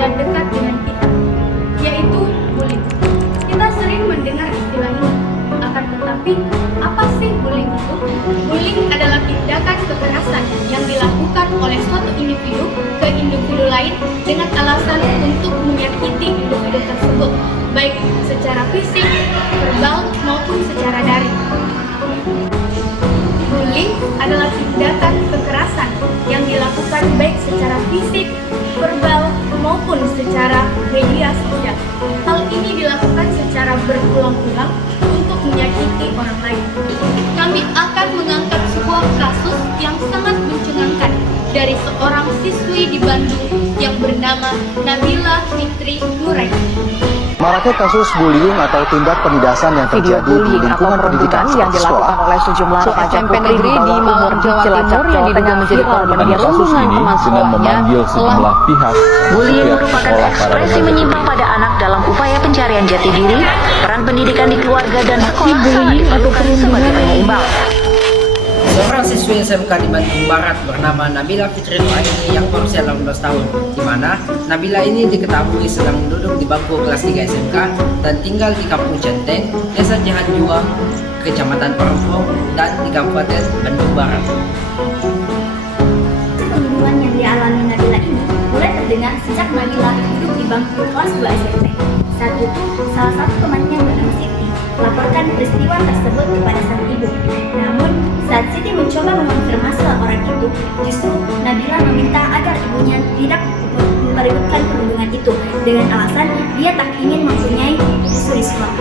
dan dekat dengan kita, yaitu bullying. Kita sering mendengar istilah ini, akan tetapi apa sih bullying itu? Bullying adalah tindakan kekerasan yang dilakukan oleh suatu individu ke individu lain dengan alasan untuk menyakiti individu tersebut, baik secara fisik, verbal, maupun secara daring. Bullying adalah tindakan kekerasan yang dilakukan baik secara fisik, verbal, maupun secara media sosial. Hal ini dilakukan secara berulang-ulang untuk menyakiti orang lain. Kami akan mengangkat sebuah kasus yang sangat mencengangkan dari seorang siswi di Bandung yang bernama Nabila Fitri Nuraini. Maraknya kasus bullying atau tindak penindasan yang terjadi di lingkungan pendidikan yang dilakukan oleh sejumlah remaja putri di bawah Cilacap, Jawa Tengah menjadi korban kasus ini dengan memanggil sejumlah pihak. Bullying merupakan ekspresi menyimpang pada anak dalam upaya pencarian jati diri, peran pendidikan di keluarga dan sekolah sangat diperlukan sebagai penyeimbang. Seorang siswi SMK di Bandung Barat bernama Nabila Fitri Nuraini yang berusia 18 tahun, di mana Nabila ini diketahui sedang duduk di bangku kelas 3 SMK dan tinggal di Kampung Centeng, Desa Cihanjuang, Kecamatan Parungpong, dan di Kabupaten Bandung Barat. Pembunuhan yang dialami Nabila ini mulai terdengar sejak Nabila duduk di bangku kelas 2 SMP. Saat itu, salah satu temannya bernama Siti melaporkan peristiwa tersebut kepada sang ibu. Namun, saat Siti mencoba mengonfirmasi laporan itu, justru Nabila meminta agar ibunya tidak meributkan pembunuhan itu dengan alasan dia tak ingin mempunyai musuh di sekolah.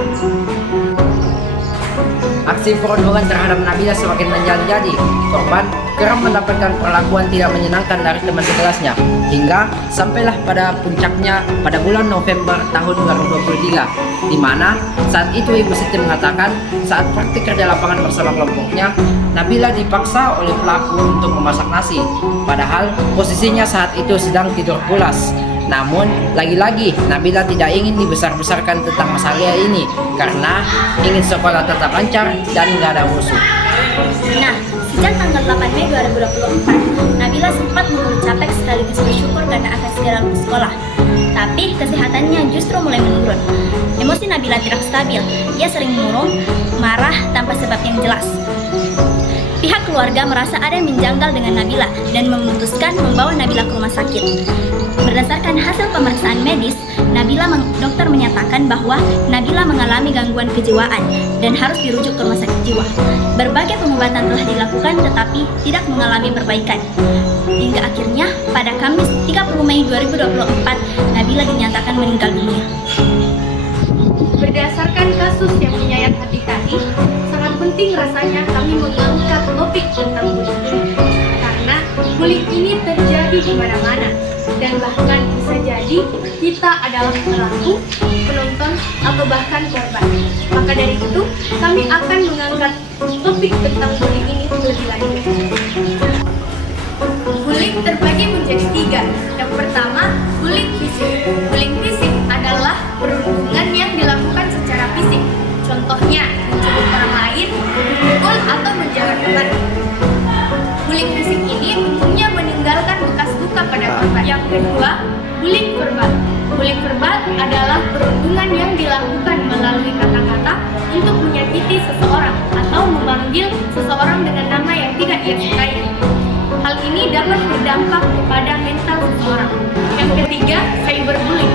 Aksi perundungan terhadap Nabila semakin menjadi. Korban kerap mendapatkan perlakuan tidak menyenangkan dari teman sekelasnya, hingga sampailah pada puncaknya pada bulan November tahun 2023, di mana saat itu Ibu Siti mengatakan saat praktik kerja lapangan bersama kelompoknya, Nabila dipaksa oleh pelaku untuk memasak nasi, padahal posisinya saat itu sedang tidur pulas. Namun, lagi-lagi Nabila tidak ingin dibesar-besarkan tentang masalah ini karena ingin sekolah tetap lancar dan nggak ada musuh. Nah, sejak tanggal 8 Mei 2024, Nabila sempat mengeluh capek sekaligus bersyukur karena akan segera lulus sekolah. Tapi kesehatannya justru mulai menurun. Emosi Nabila tidak stabil, ia sering murung, marah tanpa sebab yang jelas. Pihak keluarga merasa ada yang menjanggal dengan Nabila dan memutuskan membawa Nabila ke rumah sakit. Berdasarkan hasil pemeriksaan medis, dokter menyatakan bahwa Nabila mengalami gangguan kejiwaan dan harus dirujuk ke rumah sakit jiwa. Berbagai pengobatan telah dilakukan tetapi tidak mengalami perbaikan. Hingga akhirnya pada Kamis 30 Mei 2024, Nabila dinyatakan meninggal dunia. Berdasarkan kasus yang menyayat hati kami, sangat penting rasanya kami mengangkat topik tentang bullying. Karena bullying ini terjadi di mana-mana, dan bahkan bisa jadi kita adalah pelaku, penonton, atau bahkan korban. Maka dari itu, kami akan mengangkat topik tentang bullying ini lebih lanjut. Bullying terbagi menjadi 3. Yang pertama, bullying fisik. Bullying fisik adalah perundungan yang dilakukan secara fisik. Contohnya, mencubit orang lain, memukul, atau menjaga korban. Bullying fisik ini umumnya meninggalkan bekas luka pada korban. Yang kedua, bullying verbal. Bullying verbal adalah perundungan yang dilakukan melalui kata-kata untuk menyakiti seseorang atau memanggil seseorang dengan nama yang tidak ia sukai. Hal ini dapat berdampak kepada mental seseorang. Yang ketiga, cyberbullying.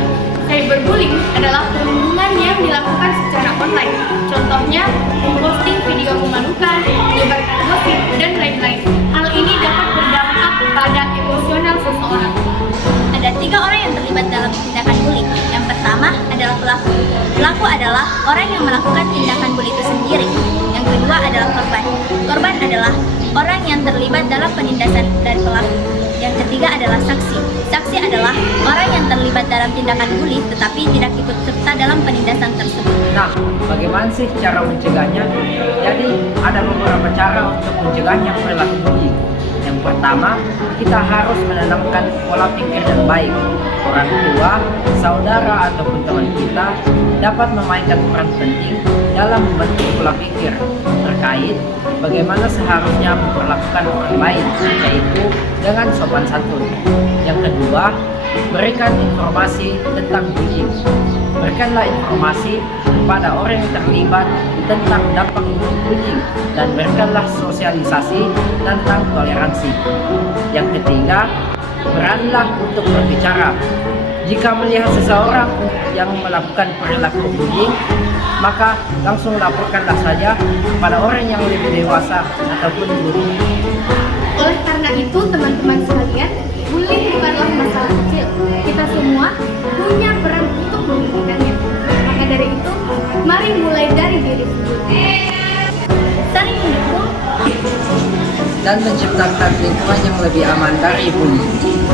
Cyberbullying adalah perundungan yang dilakukan secara online. Contohnya, memposting video memalukan, menyebarkan gosip, dan lain-lain. Hal ini dapat berdampak pada emosional seseorang. Ada 3 orang yang terlibat dalam tindakan bullying. Yang pertama adalah pelaku. Pelaku adalah orang yang melakukan tindakan bully itu sendiri. Yang kedua adalah korban. Korban adalah orang yang terlibat dalam penindasan dari pelaku. Yang ketiga adalah saksi. Saksi adalah orang yang terlibat dalam tindakan bully tetapi tidak ikut serta dalam penindasan tersebut. Nah, bagaimana sih cara mencegahnya? Jadi, ada beberapa cara untuk mencegahnya perilaku bullying. Yang pertama, kita harus menanamkan pola pikir yang baik. Orang tua, saudara, ataupun teman kita dapat memainkan peran penting dalam membentuk pola pikir terkait bagaimana seharusnya memperlakukan orang lain, yaitu dengan sopan santun. Yang kedua, berikan informasi tentang bullying. Berikanlah informasi kepada orang yang terlibat tentang dampak bullying dan berikanlah sosialisasi tentang toleransi. Yang ketiga, beranilah untuk berbicara. Jika melihat seseorang yang melakukan perilaku bullying, maka langsung laporkanlah saja kepada orang yang lebih dewasa ataupun guru. Oleh karena itu, teman-teman sekalian, bullying bukanlah masalah kecil. Kita semua punya peran untuk menghentikannya. Maka dari itu, mari mulai dari diri sendiri. Saling mendukung Dan menciptakan lingkungan yang lebih aman dari bullying.